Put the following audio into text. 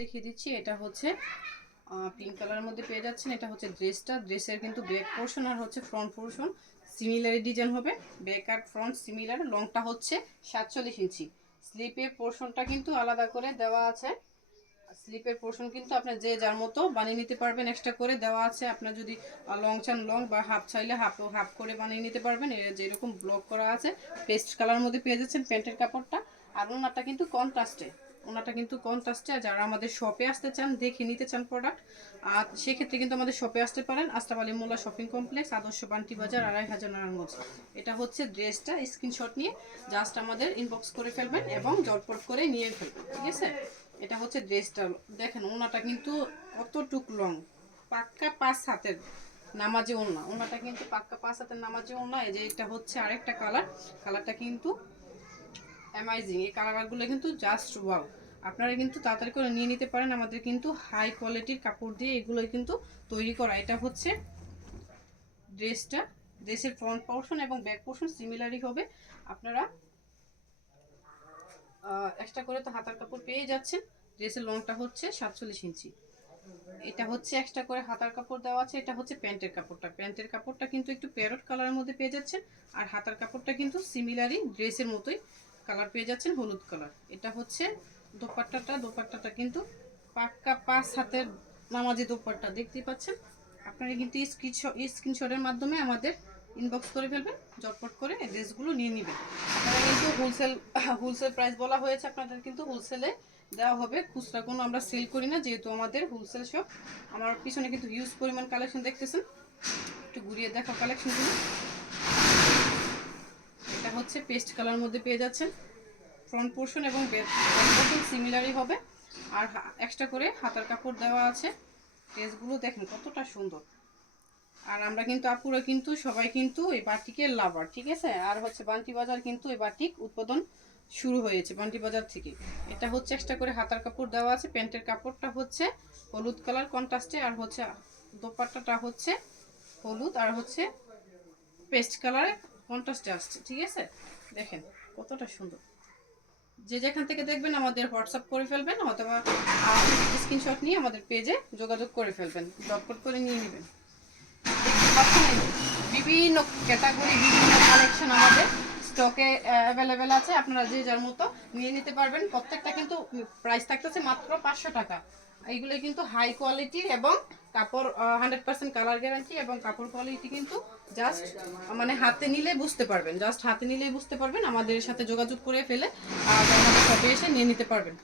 দেখিয়ে দিচ্ছি। এটা হচ্ছে পিঙ্ক কালারের মধ্যে পেয়ে যাচ্ছেন। এটা হচ্ছে ড্রেসটা, ড্রেসের কিন্তু ব্যাক পোর্শন আর হচ্ছে ফ্রন্ট পোর্শন সিমিলার ডিজাইন হবে। ব্যাক আর ফ্রন্ট সিমিলার। লংটা হচ্ছে 47 ইঞ্চি। স্লিপের পোর্শনটা কিন্তু আলাদা করে দেওয়া আছে। স্লিপের পোর্শন কিন্তু আপনার যে যার মতো বানিয়ে নিতে পারবেন, এক্সট্রা করে দেওয়া আছে। আপনার যদি লং চান লং, বা হাফ চাইলে হাফ হাফ করে বানিয়ে নিতে পারবেন। যেরকম ব্লক করা আছে পেস্ট কালার মধ্যে পেয়ে যাচ্ছেন প্যান্টের কাপড়টা। আর ওনাটা কিন্তু কন্ট্রাস্টে, ওনাটা কিন্তু কন্ট্রাস্টে। যারা আমাদের শপে আসতে চান, দেখে নিতে চান প্রোডাক্ট, আর সেক্ষেত্রে কিন্তু আমাদের শপে আসতে পারেন। আশরাফ আলী মোল্লা শপিং কমপ্লেক্স, আদর্শ বান্টি বাজার, 2500 নারায়ণগঞ্জ। এটা হচ্ছে ড্রেসটা। স্ক্রিনশট নিয়ে জাস্ট আমাদের ইনবক্স করে ফেলবেন এবং জটপট করে নিয়ে ফেলবেন, ঠিক আছে? এটা হচ্ছে ড্রেসটা। দেখেন ওনাটা কিন্তু কতটুক লং, পাক্কা 5 হাতের নামাজে ওনা। ওনাটা কিন্তু পাক্কা 5 হাতের নামাজে ওনা। এই যে এটা হচ্ছে আরেকটা কালার, কালারটা কিন্তু অ্যামাইজিং। এই কালারগুলো কিন্তু জাস্ট ওয়াও। আপনারা কিন্তু তাড়াতাড়ি করে নিয়ে নিতে পারেন। আমাদের কিন্তু হাই কোয়ালিটির কাপড় দিয়ে এগুলো কিন্তু তৈরি করা। এটা হচ্ছে ড্রেসটা। ড্রেসের ফ্রন্ট পোর্শন এবং ব্যাক পোর্শন সিমিলারই হবে। আপনারা এক্সট্রা করে তো হাতার কাপড় পেয়ে যাচ্ছেন। ড্রেসের লংটা হচ্ছে 47 ইঞ্চি। এটা হচ্ছে এক্সট্রা করে হাতার কাপড় দেওয়া আছে। এটা হচ্ছে প্যান্টের কাপড়টা। প্যান্টের কাপড়টা কিন্তু একটু প্যারট কালারের মধ্যে পেয়ে যাচ্ছেন। আর হাতার কাপড়টা কিন্তু সিমিলারই ড্রেসের মতোই কালার পেয়ে যাচ্ছেন, হলুদ কালার। এটা হচ্ছে দোপাট্টাটা। দোপাট্টাটা কিন্তু পাক্কা 5 হাতের নামাজি দোপাট্টা, দেখতেই পাচ্ছেন। আপনারা কিন্তু স্ক্রিনশটের মাধ্যমে আমাদের ইনবক্স করে ফেলবেন, জটপট করে ড্রেসগুলো নিয়ে নেবেন। আপনারা কিন্তু হোলসেল প্রাইস বলা হয়েছে, আপনাদের কিন্তু হোলসেলে দেওয়া হবে। খুচরা কোনো আমরা সেল করি না, যেহেতু আমাদের হোলসেল শপ। আমার পিছনে কিন্তু হিউজ পরিমাণ কালেকশন দেখতেছেন। একটু ঘুরিয়ে দেখো কালেকশনগুলো। এটা হচ্ছে পেস্ট কালার মধ্যে পেয়ে যাচ্ছেন। ফ্রন্ট পোর্শন এবং ব্যাক পোর্শন সিমিলারই হবে। আর এক্সট্রা করে হাতার কাপড় দেওয়া আছে। ড্রেসগুলো দেখেন কতটা সুন্দর। আর আমরা কিন্তু আপুরা কিন্তু সবাই কিন্তু এই বাটিকের লাভার, ঠিক আছে? আর হচ্ছে বান্টি বাজার কিন্তু এই বাটিক উৎপাদন শুরু হয়েছে বান্টি বাজার থেকে। এটা হচ্ছে এক্সট্রা করে হাতার কাপড় দেওয়া আছে। প্যান্টের কাপড়টা হচ্ছে হলুদ কালার কন্ট্রাস্টে, আর হচ্ছে দোপাট্টাটা হচ্ছে হলুদ আর হচ্ছে পেস্ট কালারে কন্ট্রাস্টে আসছে, ঠিক আছে? দেখেন কতটা সুন্দর। যে যেখান থেকে দেখবেন আমাদের হোয়াটসঅ্যাপ করে ফেলবেন, অথবা স্ক্রিনশট নিয়ে আমাদের পেজে যোগাযোগ করে ফেলবেন, জটপট করে নিয়ে নেবেন। বিভিন্ন ক্যাটাগরি, বিভিন্ন কালেকশন আমাদের স্টকে অ্যাভেলেবেল আছে। আপনারা যে যার মতো নিয়ে নিতে পারবেন। প্রত্যেকটা কিন্তু প্রাইস থাকতেছে মাত্র 500 টাকা। এইগুলো কিন্তু হাই কোয়ালিটির এবং কাপড় 100% কালার গ্যারান্টি, এবং কাপড় কোয়ালিটি কিন্তু জাস্ট মানে হাতে নিলে বুঝতে পারবেন, জাস্ট হাতে নিলেই বুঝতে পারবেন। আমাদের সাথে যোগাযোগ করে ফেলে আমাদের শপে এসে নিয়ে নিতে পারবেন।